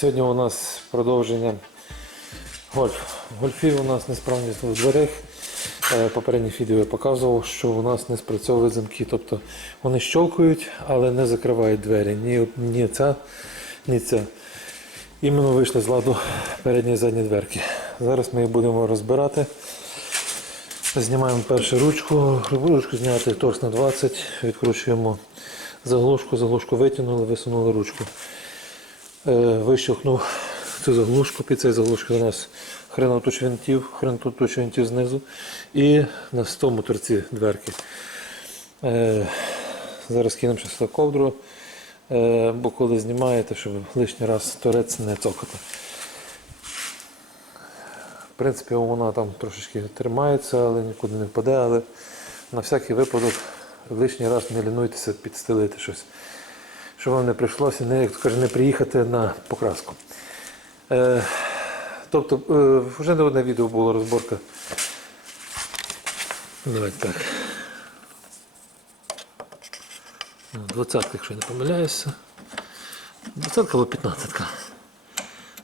Сьогодні у нас продовження гольф. Гольфів у нас несправність у дверях. Е, Попередніх відео я показував, що у нас не спрацьовують замки. Тобто вони щелкають, але не закривають двері. Ні, ні ця, ні ця. Іменно вийшли з ладу передні і задні дверки. Зараз ми їх будемо розбирати. Знімаємо першу ручку, ручку зняти торс на 20, відкручуємо заглушку, заглушку витягнули, висунули ручку. Е, Вищухнув цю заглушку, під цією заглушкою у нас хренотуч винтів, хренотуч винтів знизу і на тому торці дверки. Е, Зараз кинемо ще ковдру, е, бо коли знімаєте, щоб лишній раз торець не цокати. В принципі, вона там трошечки тримається, але нікуди не впаде, але на всякий випадок лишній раз не лінуйтеся підстелити щось. Щоб вам не прийшлося не, як то каже, не приїхати на покраску. Е, тобто, е, вже не одне відео було розборка. Давайте так. 20, якщо я не помиляюся. 20 або 15.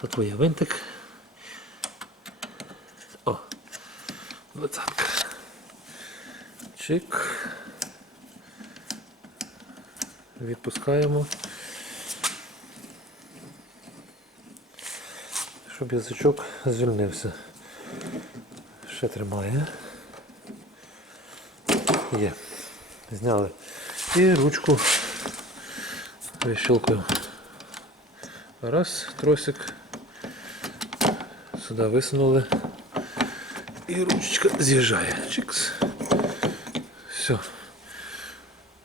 Тут твоє винтик. О, двадцятка. Чик. Відпускаємо. Щоб язичок звільнився. Ще тримає. Є. Зняли. І ручку вищелкаю. Раз, тросик. Сюди висунули. І ручечка з'їжджає. Чикс. Все.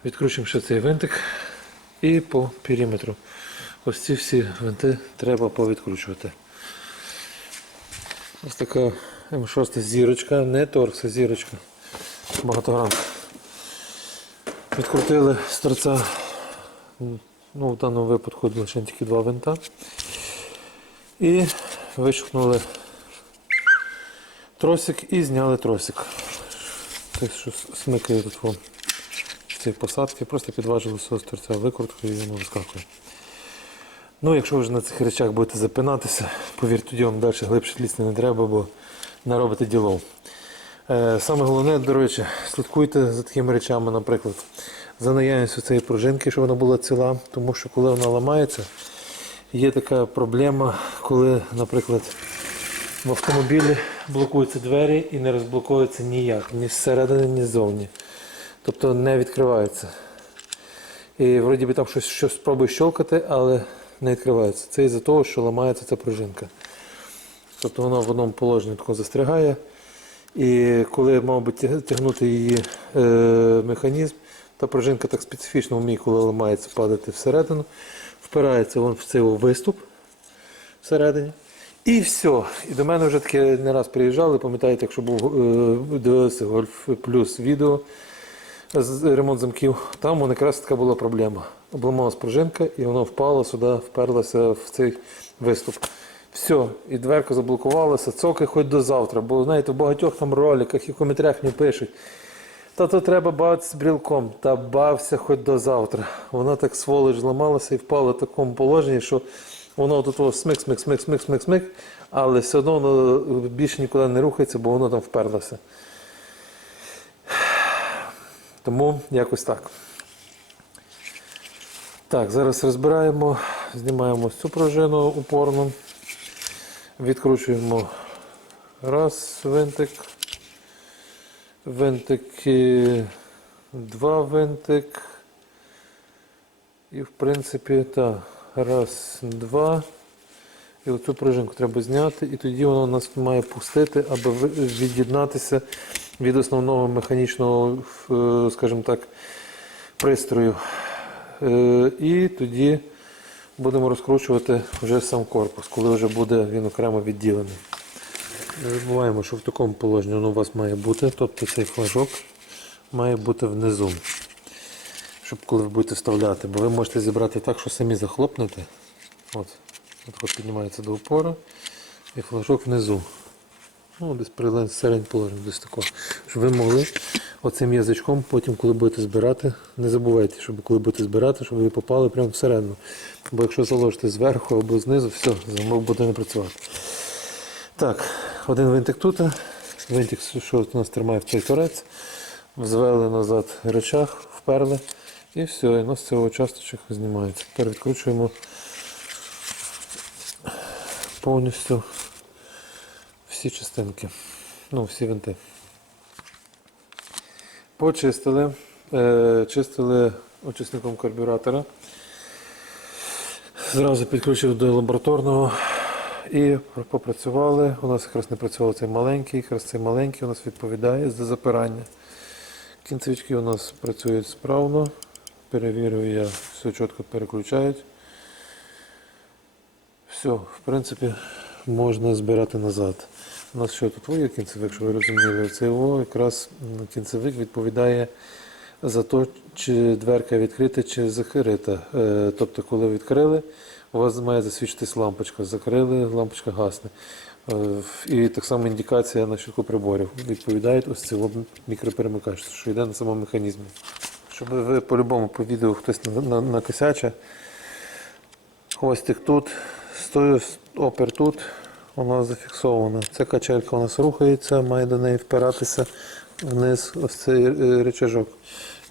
Відкручуємо ще цей винтик і по периметру. Ось ці всі винти треба повідкручувати. Ось така М6 зірочка, не торкс, а зірочка. Багатогранка. Відкрутили з торця, ну, в даному випадку лише тільки два винта. І вищухнули тросик і зняли тросик. Те, що смикає тут вон ці посадки, просто підважили з торця викруткою і воно вискакує. Ну, якщо ви вже на цих речах будете запинатися, повірте, тоді вам далі глибше лізти не треба, бо наробите ділов. Е, Саме головне, до речі, слідкуйте за такими речами, наприклад, за наявністю цієї пружинки, щоб вона була ціла, тому що коли вона ламається, є така проблема, коли, наприклад, в автомобілі блокуються двері і не розблокуються ніяк, ні зсередини, ні ззовні. Тобто не відкриваються. І вроді би там щось, щось спробує щелкати, але не відкривається. Це із-за того, що ламається ця пружинка. Тобто вона в одному положенні тако застрягає. І коли, мабуть, тяг- тягнути її е, механізм, та пружинка так специфічно вміє, коли ламається, падати всередину, впирається вон в цей виступ всередині. І все. І до мене вже таке не раз приїжджали, пам'ятаєте, якщо був е, дивилися Гольф Плюс відео ремонт замків, там вон якраз така була проблема. Обламалась пружинка і воно впало сюди, вперлося в цей виступ. Все, і дверка заблокувалася, цокай хоч до завтра. Бо знаєте, в багатьох там роликах і коментарях мені пишуть. Та то треба бавитися брілком. Та бався хоч до завтра. Вона так сволоч зламалася і впала в такому положенні, що воно тут смик, смик, смик, смик, смик, смик, але все одно воно більше нікуди не рухається, бо воно там вперлося. Тому якось так. Так, зараз розбираємо, знімаємо цю пружину упорну, відкручуємо раз винтик, винтик, е, два винтик. І в принципі, так, раз, два. І оцю пружинку треба зняти, і тоді воно нас має пустити, аби від'єднатися від основного механічного, е, скажімо так, пристрою. Е, І тоді будемо розкручувати вже сам корпус, коли вже буде він окремо відділений. Не забуваємо, що в такому положенні воно у вас має бути, тобто цей флажок має бути внизу, щоб коли ви будете вставляти, бо ви можете зібрати так, що самі захлопнете. От, от піднімається до опора і флажок внизу. Ну, десь при середньому положенні, десь такого. Щоб ви могли оцим язичком, потім, коли будете збирати, не забувайте, щоб коли будете збирати, щоб ви попали прямо всередину. Бо якщо заложите зверху або знизу, все, замок буде не працювати. Так, один винтик тут, винтик, що у нас тримає в цей торець, взвели назад речах, вперли, і все, і нас з цього часточок знімається. Тепер відкручуємо повністю всі частинки, ну, всі винти. Почистили, е, чистили очисником карбюратора. Зразу підключив до лабораторного і попрацювали. У нас якраз не працював цей маленький, якраз цей маленький у нас відповідає за запирання. Кінцевички у нас працюють справно. Перевірив я, все чітко переключають. Все, в принципі, можна збирати назад. У нас що тут є кінцевик, що ви розуміли, це його якраз кінцевик відповідає за те, чи дверка відкрита, чи закрита. Е, Тобто, коли відкрили, у вас має засвідчитись лампочка. Закрили, лампочка гасне. Е, І так само індикація на щитку приборів. Відповідають ось цей мікроперемикач, що йде на самому механізмі. Щоб ви по-любому по відео хтось на- на- накосяче, Хвостик тут, опер тут, у нас зафіксовано. Ця качелька у нас рухається, має до неї впиратися вниз ось цей е, рычажок.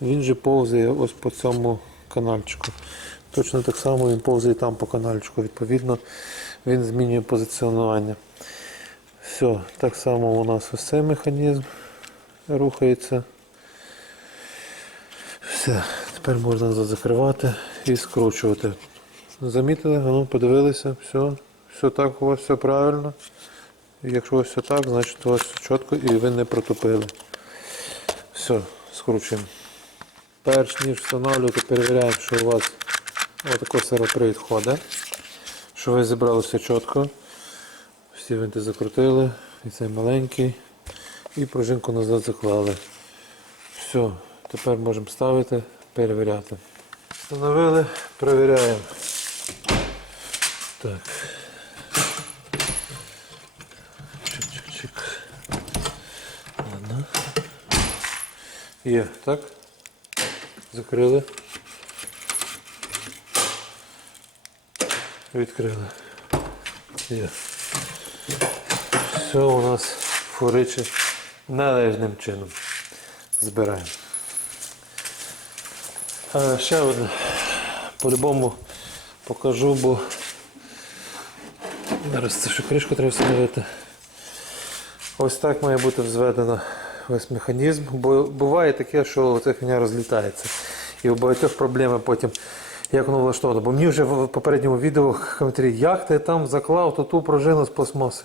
Він же повзає ось по цьому канальчику. Точно так само він повзає там по канальчику. Відповідно, він змінює позиціонування. Все, так само у нас ось цей механізм рухається. Все, тепер можна закривати і скручувати. Замітили, ну, подивилися, все, все так, у вас все правильно. Якщо ось все так, значить у вас все чітко і ви не протупили. Все, скручуємо. Перш ніж встановлювати, перевіряємо, що у вас отако сервопривід ходить. Що ви зібрали все чітко. Всі винти закрутили, і цей маленький. І пружинку назад заклали. Все, тепер можемо ставити, перевіряти. Встановили, перевіряємо. Так. Чик-чик-чик. Ладно. Є, так? Закрили. Відкрили. Є. Все у нас фуричить належним чином. Збираємо. А, ще одне. По-любому покажу, бо зараз це ще кришку треба встановити. Ось так має бути взведено весь механізм. Бо буває таке, що ця хіня розлітається. І у багатьох проблеми потім, як воно влаштовано. Бо мені вже в попередньому відео коментарі, як ти там заклав ту ту пружину з пластмаси.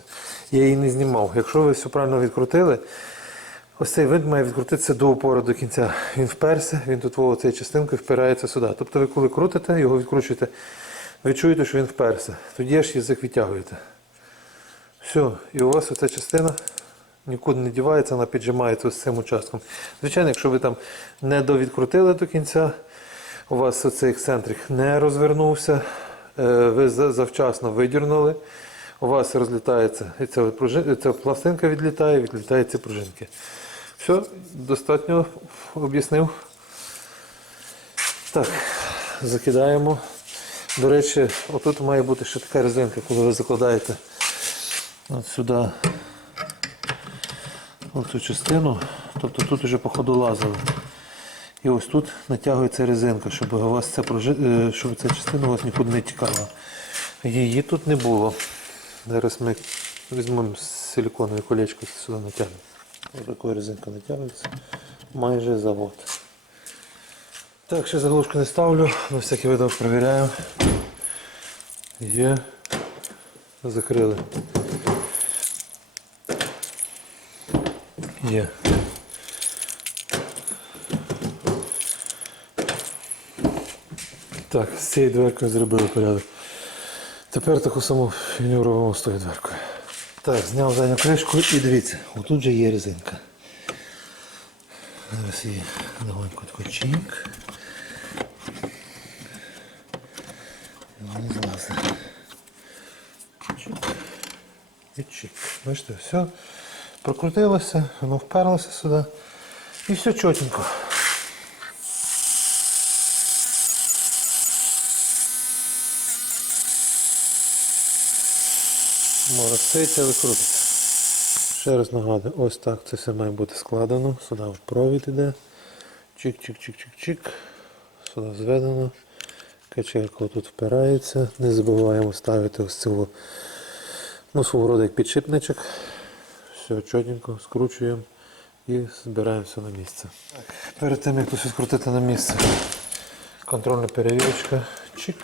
Я її не знімав. Якщо ви все правильно відкрутили, Ось цей винт має відкрутитися до опору до кінця. Він вперся, він тут цією частинкою впирається сюди. Тобто ви коли крутите, його відкручуєте, ви чуєте, що він вперся. Тоді аж язик відтягуєте. Все, і у вас оця частина нікуди не дівається, вона піджимається ось цим участком. Звичайно, якщо ви там не довідкрутили до кінця, у вас оцей ексцентрик не розвернувся, е, ви завчасно видірнули, у вас розлітається і ця, пружин- ця пластинка відлітає, відлітають ці пружинки. Все, достатньо об'яснив. Так, закидаємо. До речі, отут має бути ще така резинка, коли ви закладаєте от сюди оцю частину, тобто тут вже по ходу лазили. І ось тут натягується резинка, щоб у вас ця, е, щоб ця частина у вас нікуди не тікала. Її тут не було. Зараз ми візьмемо силиконове колечко сюди натягнемо. Ось такою резинка натягується. Майже завод. Так, ще заглушку не ставлю, на всякий видок перевіряю. Є. Закрили. Є. Так, з цією дверкою зробили порядок. Тепер таку саму фігню з тою дверкою. Так, зняв задню кришку і дивіться, отут же є резинка. Зараз її легонько тако чик. І вона не злазить. Чик. І чик. Бачите, все. Прокрутилося, воно вперлося сюди. І все чотенько. Мороситься, викрутиться. Ще раз нагадую, ось так це все має бути складено. Сюди от провід іде. Чик-чик-чик-чик-чик. Сюди зведено. Качелька тут впирається. Не забуваємо ставити ось цього ну, свого роду як підшипничок. Все чотенько скручуємо і збираємо все на місце. Перед тим як тут все скрутити на місце. Контрольна перевірочка. Чик.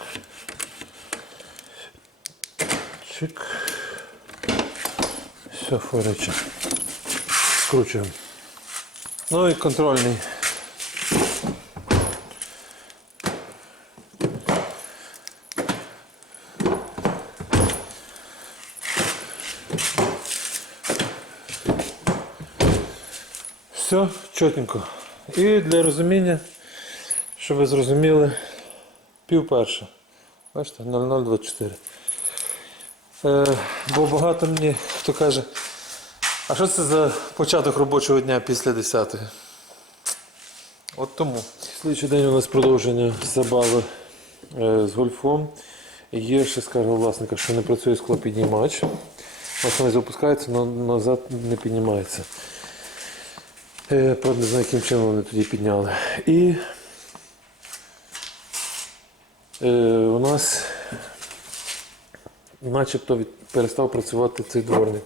Чик. Все, форече. Скручуємо. Ну і контрольний. Все, чотенько. І для розуміння, щоб ви зрозуміли, пів перша. Бачите, 0024. Е, бо багато мені хто каже, а що це за початок робочого дня після 10 От тому. Слідчий день у нас продовження забави е, з гольфом. Є ще скарга власника, що не працює склопіднімач. Ось запускається, але назад не піднімається. Е, Правда, не знаю, яким чином вони тоді підняли. І е, у нас начебто від, перестав працювати цей дворник.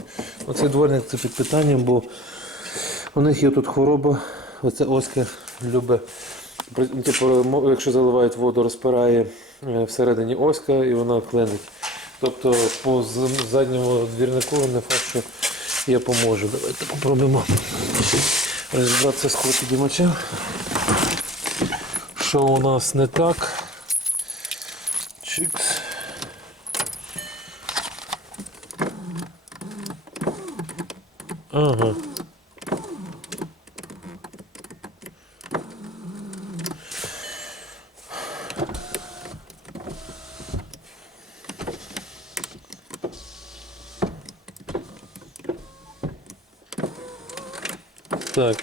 Оцей дворник це під питанням, бо у них є тут хвороба, оце Оскар любить. Типу, якщо заливають воду, розпирає е, всередині оська і вона клинить. Тобто по задньому двірнику не факт, що я поможу. Давайте попробуємо розібратися з хлопідімачем. Що у нас не так? Чикс. Ага. Так.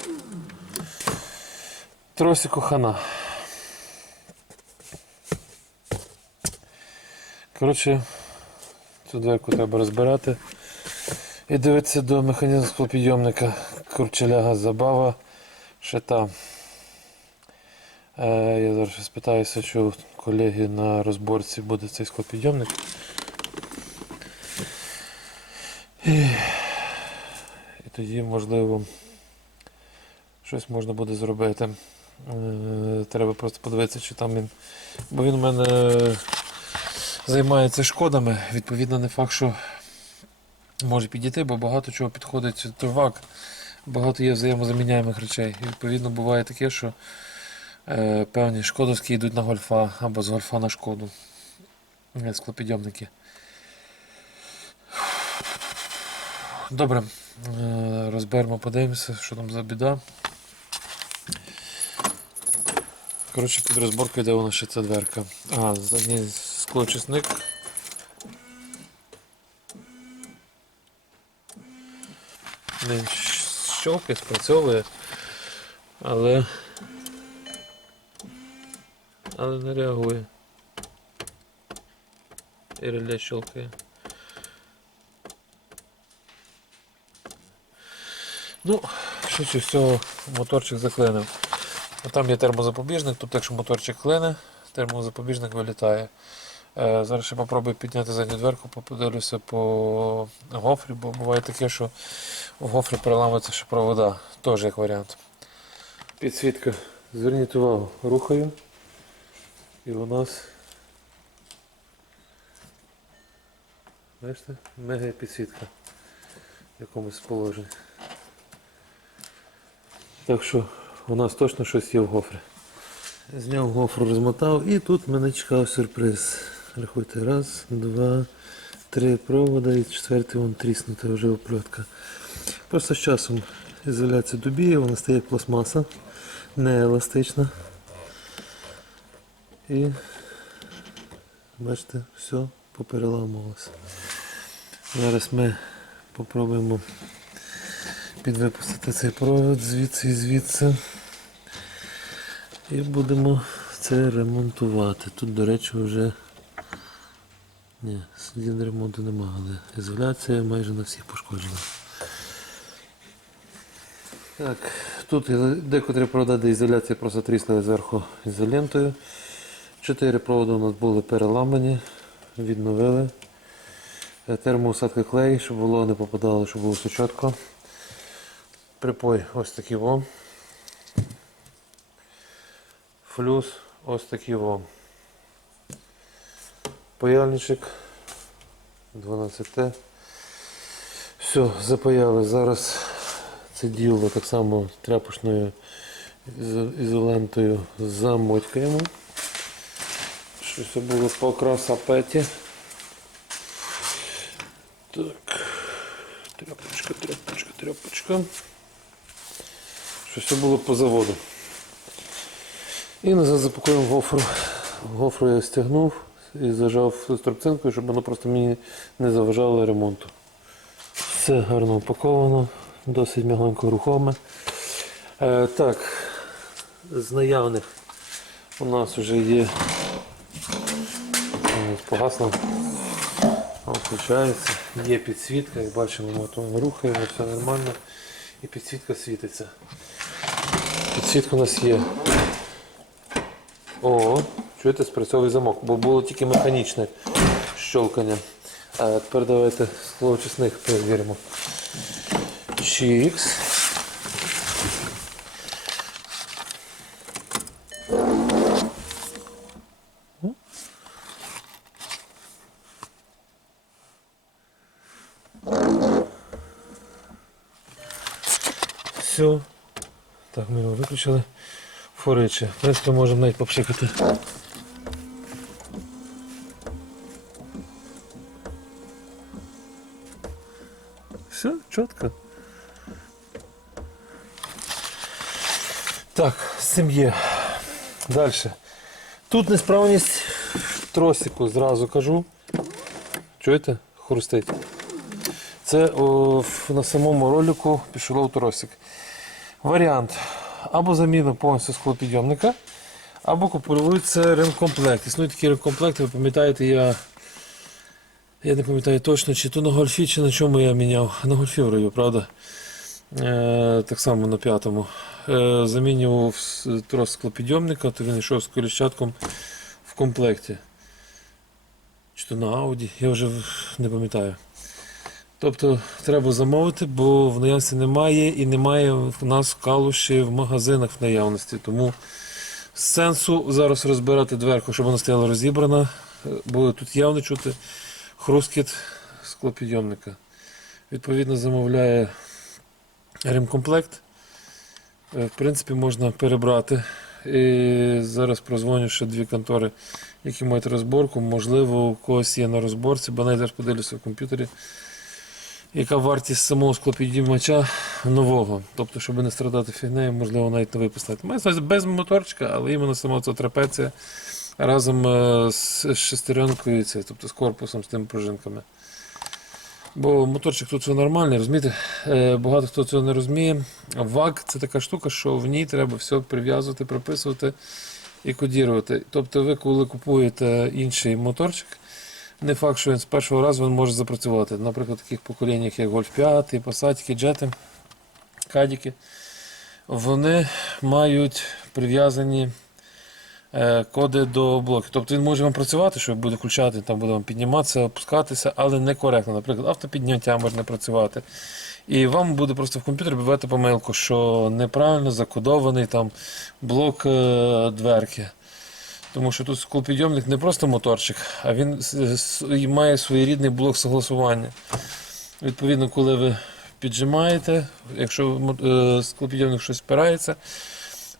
Тросику хана. Коротше, цю дверку треба розбирати. І дивитися до механізму склопідйомника. Курчеляга забава. Ще там. Е, я зараз спитаюся, що у колеги на розборці буде цей склопідйомник. І, і тоді, можливо, щось можна буде зробити. Е, треба просто подивитися, чи там він. Бо він у мене займається шкодами. Відповідно, не факт, що може підійти, бо багато чого підходить товак. Багато є взаємозаміняємих речей. І відповідно буває таке, що е, певні шкодовські йдуть на гольфа або з гольфа на шкоду. Е, Склопідйомники. Добре, розберемо, подивимося, що там за біда. Коротше, під розборкою йде нас ще ця дверка. А, задній склоочисник. Він щелкає, спрацьовує, але, але не реагує. І реле щелкає. Ну, швидше всього моторчик заклинив. Ну, Там є термозапобіжник, тут якщо моторчик клине, термозапобіжник вилітає. Е, зараз ще попробую підняти задню дверку, подивлюся по гофрі, бо буває таке, що в гофрі переламується ще провода, теж як варіант. Підсвітка, зверніть увагу, рухаю. І у нас бачите, мега підсвітка в якомусь положенні. Так що у нас точно щось є в гофрі. Зняв гофру, розмотав і тут мене чекав сюрприз. Рахуйте, раз, два, три провода і четвертий вон тріснута вже оплетка. Просто з часом ізоляція дубіє, вона стає пластмаса, не еластична. І бачите, все попереламувалося. Зараз ми попробуємо підвипустити цей провод звідси і звідси. І будемо це ремонтувати. Тут, до речі, вже ні, слід ремонту немає, але ізоляція майже на всіх пошкоджена. Так, тут декотрі провода, де просто тріснули зверху ізолентою. Чотири проводи у нас були переламані, відновили. Е, Термоусадка клей, щоб було не попадало, щоб було все чітко. Припой ось такий во. Флюс ось такий во. Паяльничок 12Т. Все, запаяли. Зараз це діло так само тряпочною ізо- ізолентою замотькаємо. Щоб все було по красапеті. Так. Тряпочка, тряпочка, тряпочка. Щоб все було по заводу. І назад запакуємо гофру. Гофру я стягнув і зажав струбцинкою, щоб воно просто мені не заважало ремонту. Все гарно упаковано, досить м'ягонько рухоме. Е, так, з наявних у нас вже є. Погасло. Включається. Є підсвітка, як бачимо, ми рухаємо, все нормально. І підсвітка світиться. Підсвітка у нас є. О, чуєте, спрацьовує замок, бо було тільки механічне щелкання. А тепер давайте склоочисних перевіримо. Чікс. Все. Так, ми його виключили. Форичі. В принципі, можемо навіть попшикати. Все, чітко. Так, з. Далі. Тут несправність тросику, зразу кажу. Чуєте? Хрустить. Це о, на самому ролику пішов тросик. Варіант. Або заміна повністю склопідйомника, або купується ремкомплект. Існують такі ремкомплекти, ви пам'ятаєте, я, я не пам'ятаю точно, чи то на гольфі, чи на чому я міняв. На гольфі врою, правда? Е, так само на п'ятому. Е, замінював трос склопідйомника, то він йшов з коліщатком в комплекті. Чи то на Audi, я вже не пам'ятаю. Тобто треба замовити, бо в наявності немає і немає в нас калуші в магазинах в наявності. Тому сенсу зараз розбирати дверку, щоб вона стояла розібрана, е, бо тут явно чути хрускіт склопідйомника. Відповідно, замовляє ремкомплект. Е, В принципі, можна перебрати. І зараз прозвоню ще дві контори, які мають розборку. Можливо, у когось є на розборці, бо навіть зараз подивлюся в комп'ютері яка вартість самого склопідіймача нового. Тобто, щоб не страдати фігнею, можливо, навіть новий поставити. Має без моторчика, але іменно сама ця трапеція разом е, з шестеренкою, це, тобто з корпусом, з тими пружинками. Бо моторчик тут все нормальний, розумієте? Е, Багато хто цього не розуміє. ВАГ це така штука, що в ній треба все прив'язувати, прописувати і кодірувати. Тобто, ви, коли купуєте інший моторчик, не факт, що він з першого разу він може запрацювати. Наприклад, в таких поколіннях, як Golf 5, Passat, джети, кадіки, вони мають прив'язані е, коди до блоків. Тобто він може вам працювати, що буде включати, там буде вам підніматися, опускатися, але некоректно. Наприклад, автопідняття може не працювати. І вам буде просто в комп'ютері бивати помилку, що неправильно закодований там блок е, дверки. Тому що тут склопідйомник не просто моторчик, а він має своєрідний блок согласування. Відповідно, коли ви піджимаєте, якщо е, склопідйомник щось спирається,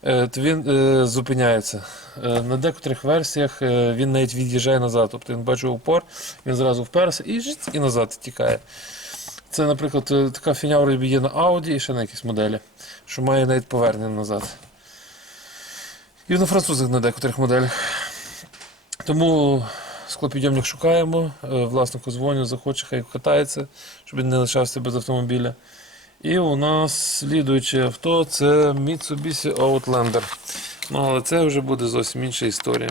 е, то він е, зупиняється. На декотрих версіях він навіть від'їжджає назад. Тобто він бачив упор, він зразу вперся і, назад тікає. Це, наприклад, така фіня вроді є на Audi і ще на якісь моделі, що має навіть повернення назад. І на французах на декотрих моделях. Тому склопідйомник шукаємо, е, власнику дзвоню, захоче, хай катається, щоб він не лишався без автомобіля. І у нас слідуюче авто це Mitsubishi Outlander. Ну, але це вже буде зовсім інша історія.